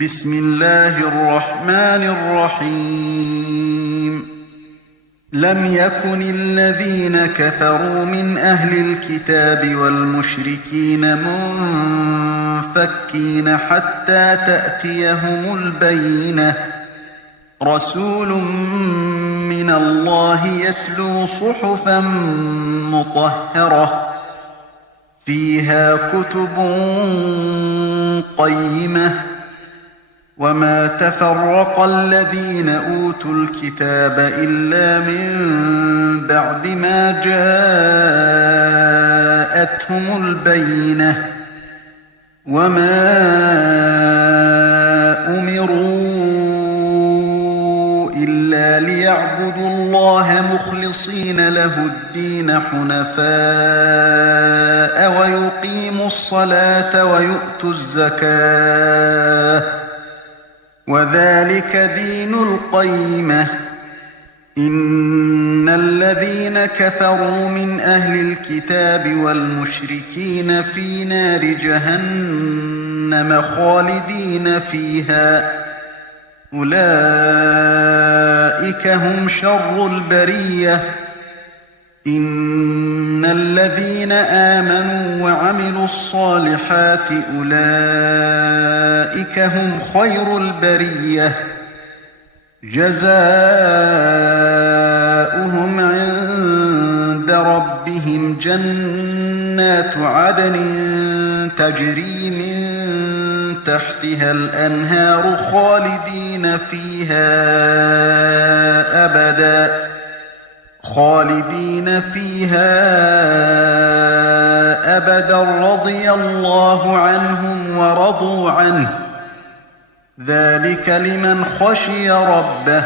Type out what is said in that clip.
بسم الله الرحمن الرحيم لم يكن الذين كفروا من أهل الكتاب والمشركين منفكين حتى تأتيهم البينة رسول من الله يتلو صحفا مطهرة فيها كتب قيمة وما تفرق الذين أوتوا الكتاب إلا من بعد ما جاءتهم البينة وما أمروا إلا ليعبدوا الله مخلصين له الدين حنفاء ويقيموا الصلاة ويؤتوا الزكاة وذلك دين القيمة إن الذين كفروا من أهل الكتاب والمشركين في نار جهنم خالدين فيها أولئك هم شر البرية إن الذين آمنوا وعملوا الصالحات أولئك هم خير البرية جزاؤهم عند ربهم جنات عدن تجري من تحتها الأنهار خالدين فيها أبدا رضي الله عنهم ورضوا عنه ذلك لمن خشي ربه